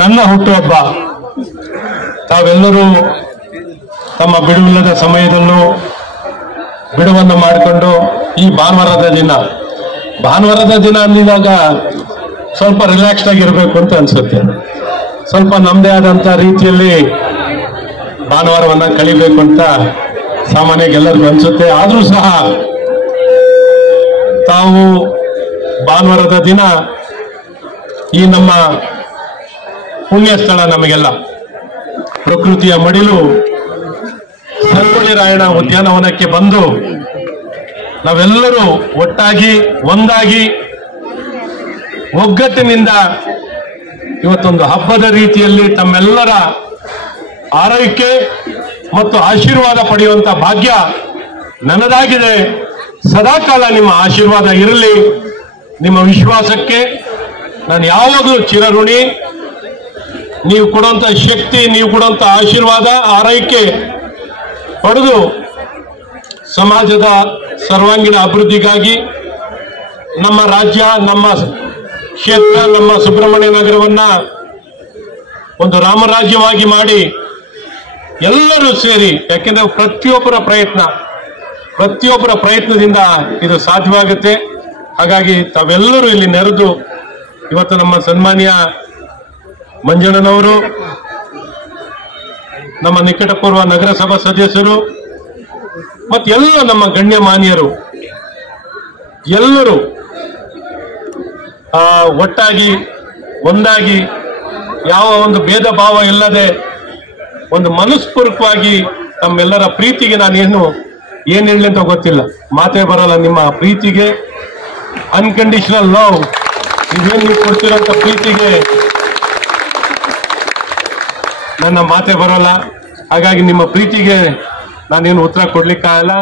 ನನ್ನ ಹುಟ್ಟುಹಬ್ಬ. ತಾವೆಲ್ಲರೂ ತಮ್ಮ ಬಿಡುವಿಲ್ಲದ ಸಮಯದಲ್ಲೂ ಬಿಡುವನ್ನು ಮಾಡಿಕೊಂಡು ಈ ಭಾನುವಾರದ ದಿನ ಅಂದಿದಾಗ ಸ್ವಲ್ಪ ರಿಲ್ಯಾಕ್ಸ್ಡ್ ಆಗಿರಬೇಕು ಅಂತ ಅನ್ಸುತ್ತೆ. ಸ್ವಲ್ಪ ನಮ್ಮದೇ ಆದಂತ ರೀತಿಯಲ್ಲಿ ಭಾನುವಾರವನ್ನ ಕಳಿಬೇಕು ಅಂತ ಸಾಮಾನ್ಯವಾಗಿ ಎಲ್ಲರಿಗೂ ಅನ್ಸುತ್ತೆ. ಆದ್ರೂ ಸಹ ತಾವು ಭಾನುವಾರದ ದಿನ ಈ ನಮ್ಮ ಪುಣ್ಯ ಸ್ಥಳ ನಮಗೆಲ್ಲ ಪ್ರಕೃತಿಯ ಮಡಿಲು ಸಂಗೊಳ್ಳಿ ರಾಯಣ್ಣ ಉದ್ಯಾನವನಕ್ಕೆ ಬಂದು ನಾವೆಲ್ಲರೂ ಒಟ್ಟಾಗಿ ಒಂದಾಗಿ ಒಗ್ಗಟ್ಟಿನಿಂದ ಇವತ್ತೊಂದು ಹಬ್ಬದ ರೀತಿಯಲ್ಲಿ ತಮ್ಮೆಲ್ಲರ ಆರೈಕೆ ಮತ್ತು ಆಶೀರ್ವಾದ ಪಡೆಯುವಂತ ಭಾಗ್ಯ ನನ್ನದಾಗಿದೆ. ಸದಾಕಾಲ ನಿಮ್ಮ ಆಶೀರ್ವಾದ ಇರಲಿ. ನಿಮ್ಮ ವಿಶ್ವಾಸಕ್ಕೆ ನಾನು ಯಾವಾಗಲೂ ಚಿರಋಣಿ. ನೀವು ಕೊಡುವಂತ ಶಕ್ತಿ, ನೀವು ಕೊಡುವಂತ ಆಶೀರ್ವಾದ, ಆರೈಕೆ ಪಡೆದು ಸಮಾಜದ ಸರ್ವಾಂಗೀಣ ಅಭಿವೃದ್ಧಿಗಾಗಿ ನಮ್ಮ ರಾಜ್ಯ, ನಮ್ಮ ಕ್ಷೇತ್ರ, ನಮ್ಮ ಸುಬ್ರಹ್ಮಣ್ಯ ನಗರವನ್ನ ಒಂದು ರಾಮರಾಜ್ಯವಾಗಿ ಮಾಡಿ ಎಲ್ಲರೂ ಸೇರಿ, ಯಾಕೆಂದ್ರೆ ಪ್ರತಿಯೊಬ್ಬರ ಪ್ರಯತ್ನದಿಂದ ಇದು ಸಾಧ್ಯವಾಗುತ್ತೆ. ಹಾಗಾಗಿ ತಾವೆಲ್ಲರೂ ಇಲ್ಲಿ ನೆರೆದು ಇವತ್ತು ನಮ್ಮ ಸನ್ಮಾನ್ಯ ಮಂಜಣ್ಣನವರು, ನಮ್ಮ ನಿಕಟಪೂರ್ವ ನಗರಸಭಾ ಸದಸ್ಯರು ಮತ್ತು ಎಲ್ಲ ನಮ್ಮ ಗಣ್ಯಮಾನ್ಯರು ಎಲ್ಲರೂ ಒಟ್ಟಾಗಿ ಒಂದಾಗಿ ಯಾವ ಒಂದು ಭೇದ ಭಾವ ಇಲ್ಲದೆ ಒಂದು ಮನಸ್ಪೂರ್ವಕವಾಗಿ ತಮ್ಮೆಲ್ಲರ ಪ್ರೀತಿಗೆ ನಾನು ಏನ್ ಹೇಳಿ ಅಂತ ಗೊತ್ತಿಲ್ಲ, ಮಾತೇ ಬರಲ್ಲ. ನಿಮ್ಮ ಪ್ರೀತಿಗೆ ಅನ್ಕಂಡೀಷನಲ್ ಲವ್, ಇದೇನು ನೀವು ಕೊಡ್ತಿರೋಂಥ ಪ್ರೀತಿಗೆ ನನ್ನ ಮಾತೇ ಬರೋಲ್ಲ. ಹಾಗಾಗಿ ನಿಮ್ಮ ಪ್ರೀತಿಗೆ ನಾನೇನು ಉತ್ತರ ಕೊಡ್ಲಿಕ್ಕಾಗಲ್ಲ.